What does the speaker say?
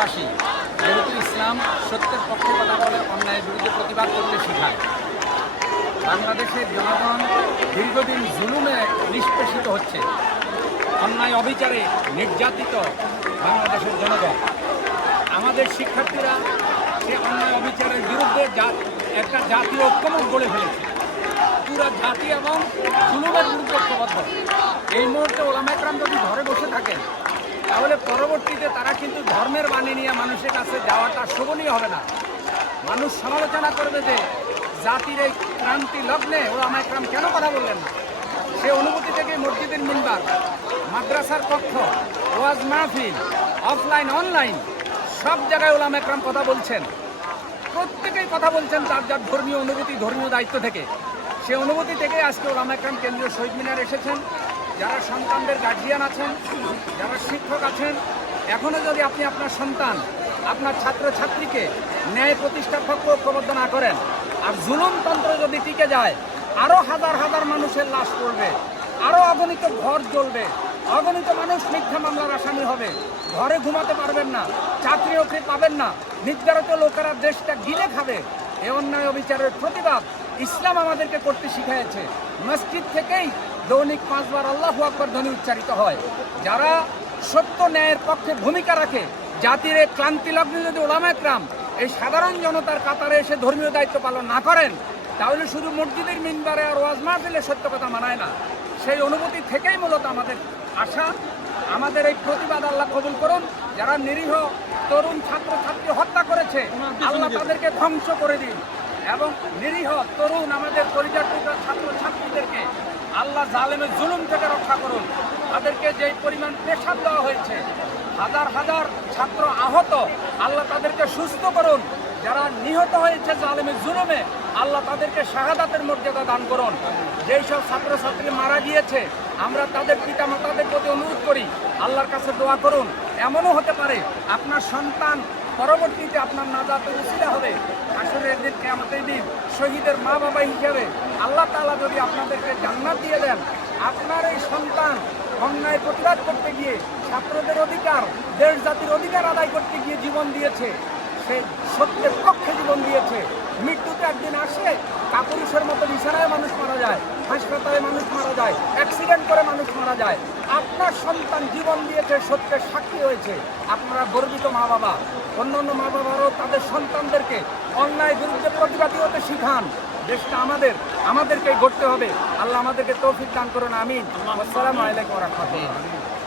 দেশবাসী যেহেতু ইসলাম সত্যের পক্ষে কথা বলে অন্যায়ের বিরুদ্ধে প্রতিবাদ করতে শেখায় বাংলাদেশের জনগণ দীর্ঘদিন জুলুমে নিষ্পেষিত হচ্ছে অন্যায় অবিচারে নির্যাতিত বাংলাদেশের জনগণ আমাদের শিক্ষার্থীরা সে অন্যায় অবিচারের বিরুদ্ধে একটা জাতীয় ঐক্যমত গড়ে ফেলেছে পুরা জাতি এবং জুলুমের বিরুদ্ধে ঐক্যবদ্ধ এই মুহূর্তে ওলামাইকরাম যদি ঘরে বসে থাকেন তাহলে পরবর্তীতে তারা কিন্তু ধর্মের বাণী নিয়ে মানুষের কাছে যাওয়াটা শোভনীয় হবে না মানুষ সমালোচনা করবে যে জাতির এই ক্রান্তি লগ্নে ও আমার ক্রাম কেন কথা বললেন না সে অনুভূতি থেকে মসজিদের মিনবার মাদ্রাসার কক্ষ ওয়াজ মাহফিল অফলাইন অনলাইন সব জায়গায় ওলাম একরাম কথা বলছেন প্রত্যেকেই কথা বলছেন তার যার ধর্মীয় অনুভূতি ধর্মীয় দায়িত্ব থেকে সে অনুভূতি থেকে আজকে ওলাম একরাম কেন্দ্রীয় শহীদ মিনার এসেছেন যারা সন্তানদের গার্জিয়ান আছেন যারা শিক্ষক আছেন এখনও যদি আপনি আপনার সন্তান আপনার ছাত্রছাত্রীকে ন্যায় প্রতিষ্ঠার পক্ষে না করেন আর জুলুমতন্ত্র যদি টিকে যায় আরও হাজার হাজার মানুষের লাশ পড়বে আরও অগণিত ঘর জ্বলবে অগণিত মানুষ মিথ্যা মামলার আসামি হবে ঘরে ঘুমাতে পারবেন না চাকরি ওকরি পাবেন না নির্ধারিত লোকেরা দেশটা গিলে খাবে এ অন্যায় অবিচারের প্রতিবাদ ইসলাম আমাদেরকে করতে শিখিয়েছে মসজিদ থেকেই দৈনিক পাঁচবার আল্লাহ আকবর ধ্বনি উচ্চারিত হয় যারা সত্য ন্যায়ের পক্ষে ভূমিকা রাখে জাতির এই ক্লান্তি লগ্নে যদি ওলামাকরাম এই সাধারণ জনতার কাতারে এসে ধর্মীয় দায়িত্ব পালন না করেন তাহলে শুধু মসজিদের মিনবারে আর ওয়াজ দিলে সত্য কথা মানায় না সেই অনুভূতি থেকেই মূলত আমাদের আশা আমাদের এই প্রতিবাদ আল্লাহ কবুল করুন যারা নিরীহ তরুণ ছাত্র ছাত্রী হত্যা করেছে আল্লাহ তাদেরকে ধ্বংস করে দিন এবং নিরীহ তরুণ আমাদের পরিচার ছাত্র ছাত্রীদেরকে আল্লাহ জালেমের জুলুম থেকে রক্ষা করুন তাদেরকে যেই পরিমাণ পেশাব দেওয়া হয়েছে হাজার হাজার ছাত্র আহত আল্লাহ তাদেরকে সুস্থ করুন যারা নিহত হয়েছে জালেমের জুলুমে আল্লাহ তাদেরকে শাহাদাতের মর্যাদা দান করুন যেই সব ছাত্রছাত্রী মারা গিয়েছে আমরা তাদের মাতাদের প্রতি অনুরোধ করি আল্লাহর কাছে দোয়া করুন এমনও হতে পারে আপনার সন্তান পরবর্তীতে আপনার নাজাতের উচিরা হবে আসলে এদের কেমতের দিন শহীদের মা বাবা হিসাবে আল্লাহ তালা যদি আপনাদেরকে জান্নাত দিয়ে দেন আপনার এই সন্তান অন্যায় প্রতিবাদ করতে গিয়ে ছাত্রদের অধিকার দেশ জাতির অধিকার আদায় করতে গিয়ে জীবন দিয়েছে সেই সত্যের পক্ষে জীবন দিয়েছে মৃত্যুতে একদিন আসে কাপুরুষের মতো বিছানায় মানুষ মারা যায় হাসপাতালে মানুষ মারা যায় অ্যাক্সিডেন্ট করে মানুষ মারা যায় আপনার সন্তান জীবন দিয়েছে সত্যের সাক্ষী হয়েছে আপনারা গর্বিত মা বাবা অন্যান্য মা বাবারাও তাদের সন্তানদেরকে অন্যায় বিরুদ্ধে প্রতিবাদী হতে শিখান দেশটা আমাদের আমাদেরকে গড়তে হবে আল্লাহ আমাদেরকে তৌফিক দান করুন আমিন আসসালামু আলাইকুম রাখা